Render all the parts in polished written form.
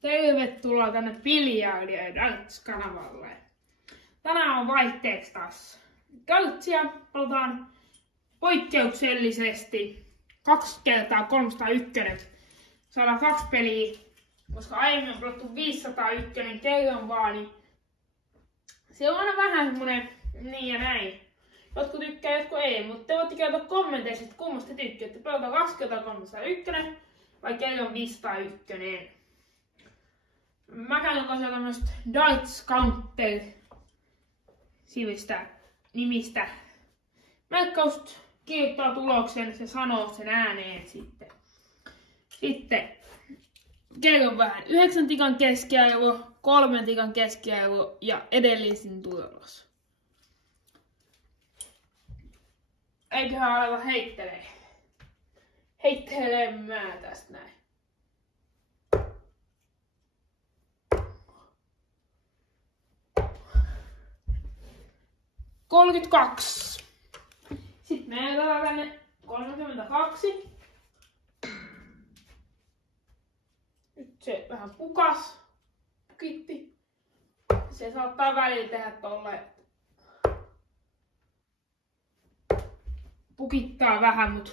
Tervetuloa tänne Biljardia Darts-kanavalle. Tänään on vaihteeksi taas dartsia. Pelataan poikkeuksellisesti 2 kertaa 301. Saadaan 2 peliä, koska aiemmin on pelattu 501 kerran vaan, niin se on aina vähän semmonen niin ja näin. Jotkut tykkää, jotkut ei, mutta te voitte kertoa kommenteissa, että kummasta te tykkäätte. Pelataan 2 kertaa 301 vai kerran 501. Mä käyn tosiaan tämmöstä Darts Counter nimistä. Merkkaus kirjoittaa tuloksen, se sanoo sen ääneen sitten. Sitten kerron vähän 9 tikan keskiarvo, 3 tikan keskiarvo ja edellisin tulos. Eiköhän aleta heittelemään tästä näin. $32. Sitten meidän tänne 32. Nyt se vähän pukitti. Se saattaa välillä tehdä tolleen. Pukittaa vähän, mut $52.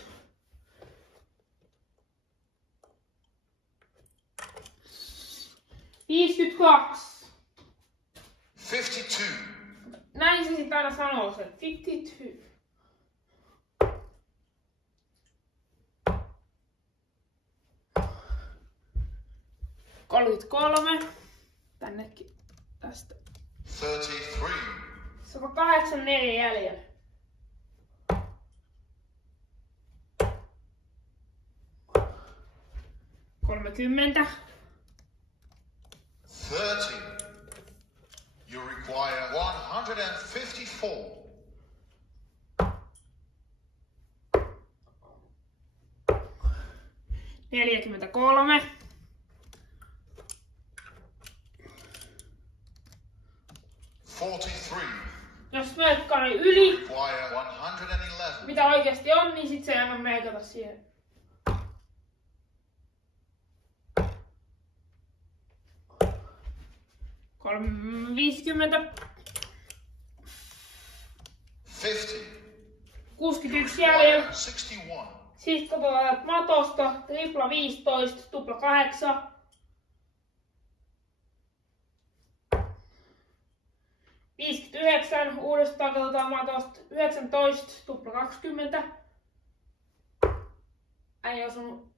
52. Näin se sit aina sanoo se. 52. $33. Tännekin tästä. 33. 184 jäljellä. $30. 30. You require 154. $43. 43. Jos merkkaa yli, Require 111. mitä oikeasti on, niin sit se ei anna merkata siihen. 50. 50. 61 jäljellä. 61. Sitten katsotaan matosta. Tripla 15, tupla 8. 59. Uudestaan katsotaan matosta. 19, tupla 20. Ei osunut.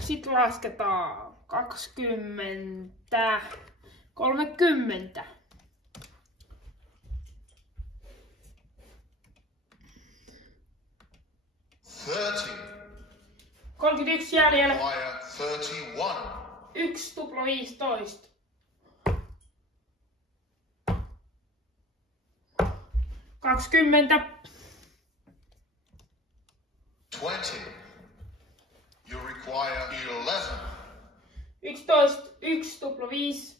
Sitten lasketaan 20, 30. 31 jäljellä. Require 31. 1 tupla 15. 20. 20. You require 11. 11. 1 tupla 5.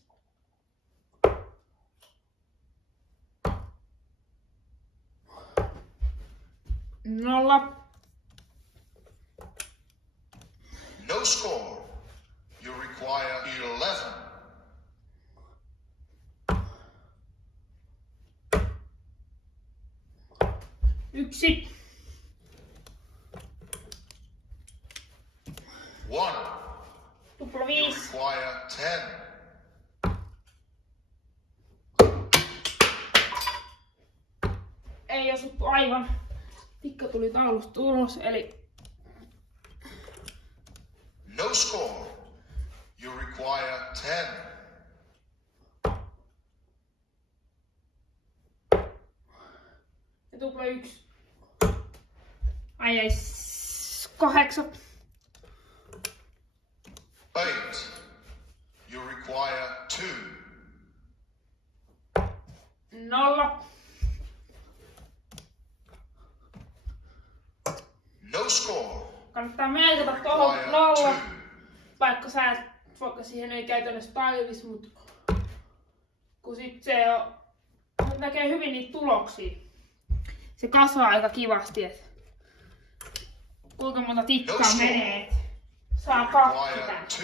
0. No score. You require 11. 1. 1. Tupla You 5. require 10. Ei osuttu aivan. Tikka tuli taulusta ulos, eli No score. You require 10. ja tupla 1. Ai 8. 8. You require 2. 0. No score. Kannattaa merkata You tuohon require 0, 2. vaikka siihen ei käytännössä tarvis, mut kun sit se näkee hyvin niitä tuloksia. Se kasvaa aika kivasti, et kuinka monta tikkaa menee. Saa You 2 require tänne. 2.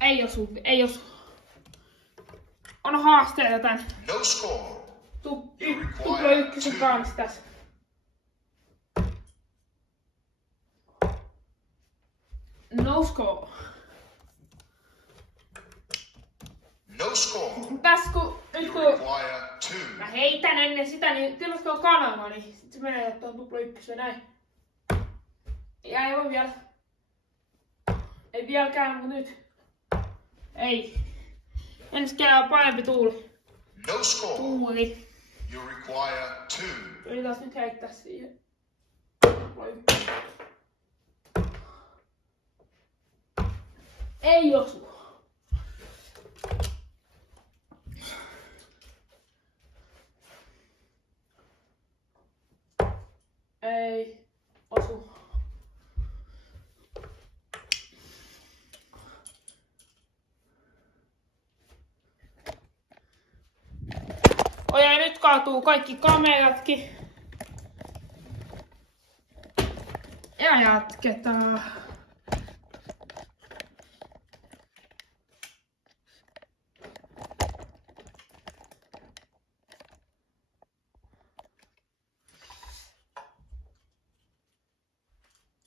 Ei osu, ei osu. On haasteita tän. No score. Tupla ykkösen kanssa tässä. No score. No score. Tässä nyt You kun require 2. mä heitän ennen sitä, niin tilasko on kanava, niin sit se menee tuohon tupla ykkösen näin. Ja ei voi vielä. Ei vieläkään, mut nyt. Ei. Ensi kerralla parempi tuuli. No score. Tuuli. You require 2. Yritäs nyt heittää siihen. Ei osu. Ei osu. Ja nyt kaatuu kaikki kameratkin. Ja jatketaan.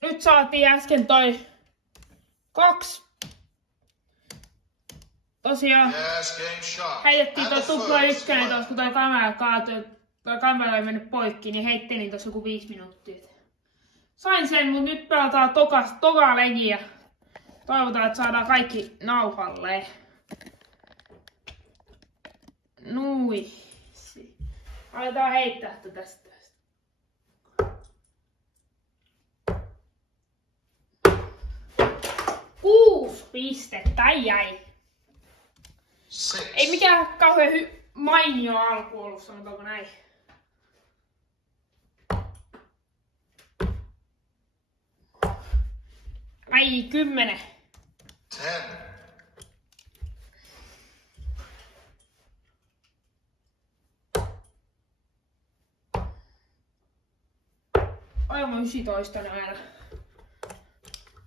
Nyt saatiin äsken toi 2. Tosiaan Yes, game shot. heitettiin toi And the tupla first ykkönen one. tuossa, kun toi kamera kaatui. Toi kamera ei mennyt poikki, niin heittelin tossa joku 5 minuuttia. Sain sen, mut nyt pelataan toka legiä. Toivotaan, että saadaan kaikki nauhalle. Nui. Aletaan heittää tästä. 6 pistettä jäi. 6. Ei mikään kauhean mainio alku ollut, sanotaanko näin. Ai 10. 10. Aivan 19 näillä.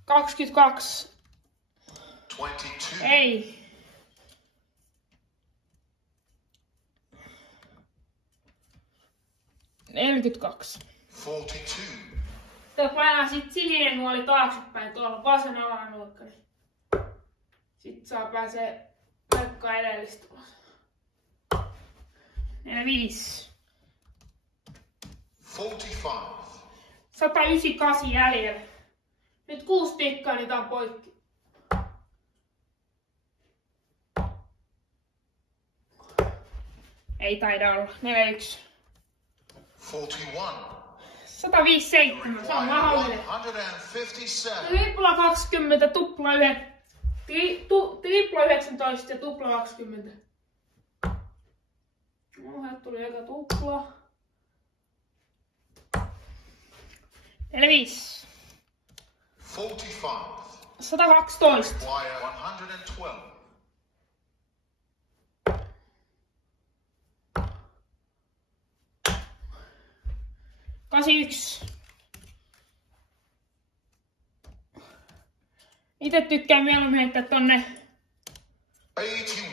22. 22. Ei. Neljäkymmentäkaksi. 42. Sitten painaa sit sininen nuoli taaksepäin tuolla vasen alanuokka. Sitten saa pääsee paikkaa edellistä. 45. 45. 198 jäljellä. Nyt 6 tikkaa, niin tää on poikki. Ei taida olla. 41. 41. 157. Se on mahdollinen. 157. Tripla 20, tupla 19 ja tupla 20. No, tuli eka tupla. 45. 45. 112. Require 112. 81. Itse tykkään mieluummin heittää tonne 81.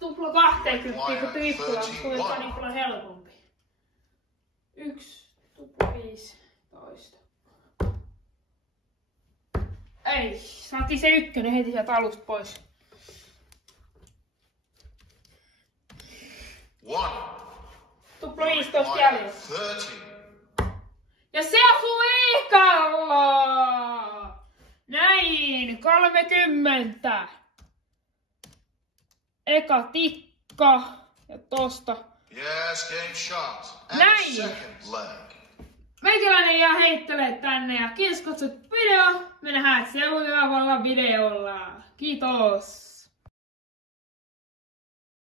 tupla 20, kun tripla, kun se on niin paljon helpompi. 1, tupla 15. Ei, saatiin se ykkönen heti sieltä alusta pois. 1. Tupla 15 jäljellä. 30. Ja se osuu ekalla! Näin, 30. Eka tikka. Ja tosta. Yes, game shot. And Näin. second leg. Meikäläinen jää heittelee tänne ja kiitos katsot video. Me nähdään seuraavalla videolla. Kiitos!